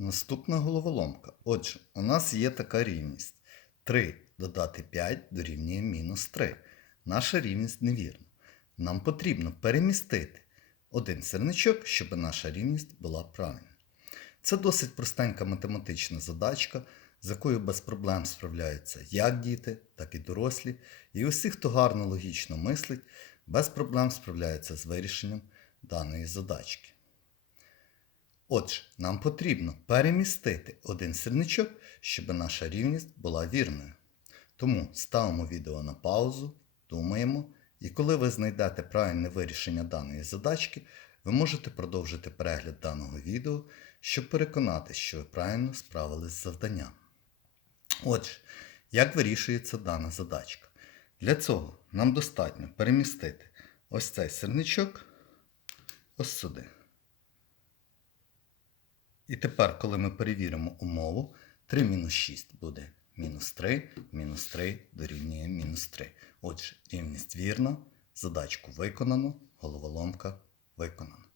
Наступна головоломка. Отже, у нас є така рівність. 3 додати 5 дорівнює мінус 3. Наша рівність невірна. Нам потрібно перемістити один сірничок, щоб наша рівність була правильна. Це досить простенька математична задачка, з якою без проблем справляються як діти, так і дорослі. І усі, хто гарно логічно мислить, без проблем справляються з вирішенням даної задачки. Отже, нам потрібно перемістити один сірничок, щоб наша рівність була вірною. Тому ставимо відео на паузу, думаємо, і коли ви знайдете правильне вирішення даної задачки, ви можете продовжити перегляд даного відео, щоб переконатися, що ви правильно справились з завданням. Отже, як вирішується дана задачка? Для цього нам достатньо перемістити ось цей сірничок ось сюди. І тепер, коли ми перевіримо умову, 3 мінус 6 буде мінус 3, мінус 3 дорівнює мінус 3. Отже, рівність вірна, задачку виконано, головоломка виконана.